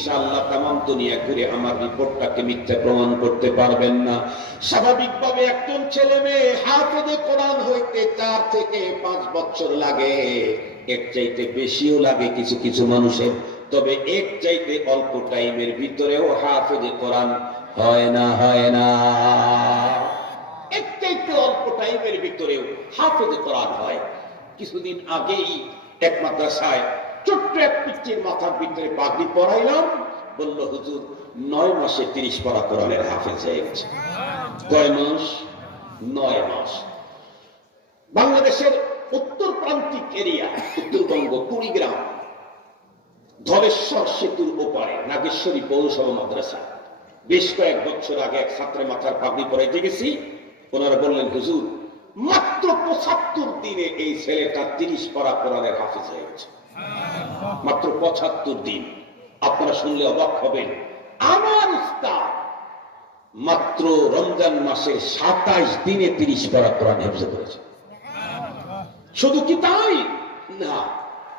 ইনশাআল্লাহ তামাম দুনিয়া ঘুরে আমার রিপোর্টটাকে মিথ্যা প্রমাণ করতে পারবেন না। স্বাভাবিকভাবে একজন ছেলে মেয়ে হাফেজে কোরআন হইতে 4 থেকে 5 বছর লাগে, এর চাইতে বেশিও লাগে কিছু কিছু মানুষের। তবে এর চাইতে অল্প টাইমের ভিতরেও হাফেজে কোরআন হয় না, হয় না। এর চাইতে অল্প টাইমের ভিতরেও হাফেজে কোরআন হয়। কিছুদিন আগেই এক মাদ্রাসায় ছোট্ট এক পিচ্চির মাথার ভিতরে পাগড়ি পরাইলাম, বলল হুজুর 9 মাসে 30 পারা কোরআনের হাফেজ হয়ে গেছে। কয় মাস? 9 মাস। বাংলাদেশের উত্তর প্রান্তিক এরিয়া, উত্তরবঙ্গ, কুড়িগ্রাম, ধলেশ্বর সেতুর ওপারে নাগেশ্বরী পৌরসভা মাদ্রাসা, বেশ কয়েক বছর আগে এক ছাত্রের মাথার পাগড়ি পরাইতে গেছি। ওনারা বললেন হুজুর মাত্র 75 দিনে এই ছেলেটা 30 পারা কোরআনের হাফেজ হয়ে গেছে। মাত্র 75 দিন। আপনারা শুনলে অবাক হবেন, আমার উস্তাদ মাত্র রমজান মাসে 27 দিনে 30 পারা কোরআন হেফজ করেছে। শুধু কি তাই না,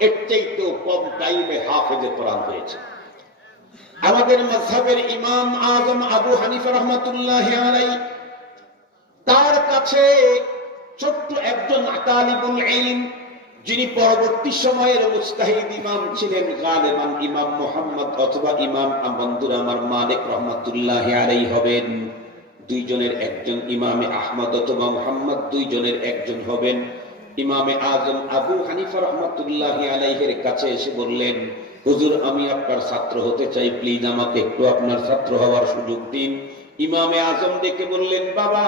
এর চাইতেও কম টাইমে হাফেজে কোরআন হয়েছে। আমাদের মাযহাবের ইমাম আযম আবু হানিফা রাহমাতুল্লাহি আলাইহি, তার কাছে ছোট্ট একজন তালিবুল ইলম, যিনি পরবর্তী সময়ের মুজতাহিদ ইমাম ছিলেন, গালিবান ইমাম মুহাম্মদ অথবা ইমাম বন্ধুরা আমার মালিক রাহমাতুল্লাহি আলাইহি হবেন। দুইজনের একজন ইমামে আহমদ অথবা মুহাম্মদ, দুইজনের একজন হবেন। ইমামে আজম আবু হানিফা রাহমাতুল্লাহি আলাইহির কাছে এসে বললেন, হুজুর আমি আপনার ছাত্র হতে চাই, প্লিজ আমাকে একটু আপনার ছাত্র হওয়ার সুযোগ দিন। ইমামে আজম ডেকে বললেন, বাবা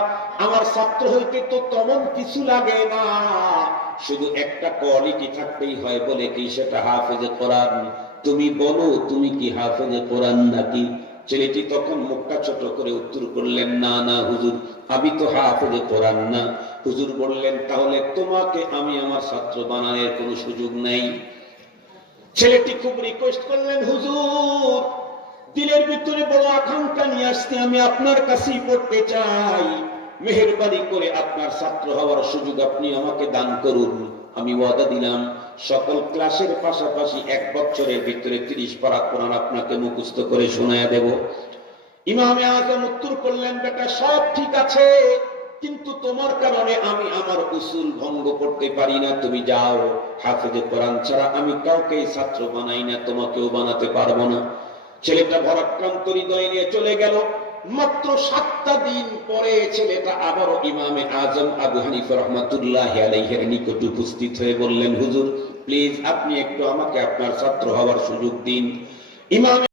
আমার ছাত্র হইতে তো তেমন কিছু লাগে না, শুধু একটা কোয়ালিটি থাকতেই হয়। বলে কি? সেটা হাফেজে কোরআন। তুমি বলো তুমি কি হাফেজে কোরআন নাকি? ছেলেটি তখন মুখটা ছোট করে উত্তর করলেন, না না হুজুর আমি তো হাফেজে কোরআন না। হুজুর বললেন, তাহলে তোমাকে আমি আমার ছাত্র বানানোর কোনো সুযোগ নেই। ছেলেটি খুব রিকোয়েস্ট করলেন, হুজুর দিলের ভিতরে বড় আকাঙ্ক্ষা নিয়ে আসতে আমি আপনার কাছেই পড়তে চাই, মেহেরবানি করে আপনার ছাত্র হওয়ার সুযোগ আপনি আমাকে দান করুন। আমি ওয়াদা দিলাম সকল ক্লাসের পাশাপাশি 1 বছরের ভিতরে 30 পারা কোরআন আপনাকে মুখস্থ করে শোনায় দেব। ইমামে আজম উত্তর করলেন, বেটা সব ঠিক আছে, কিন্তু তোমার কারণে আমি আমার উসুল ভঙ্গ করতে পারি না। তুমি যাও, হাফেজে কোরআন ছাড়া আমি কাউকে ছাত্র বানাই না, তোমাকেও বানাতে পারবো না। ছেলেটা ভরাক্রান্ত হৃদয় নিয়ে চলে গেল। মাত্র 7টা দিন পরে ছেলেটা আবারও ইমামে আজম আবু হানিফা রাহমাতুল্লাহি আলাইহির নিকট উপস্থিত হয়ে বললেন, হুজুর প্লিজ আপনি একটু আমাকে আপনার ছাত্র হওয়ার সুযোগ দিন। ইমাম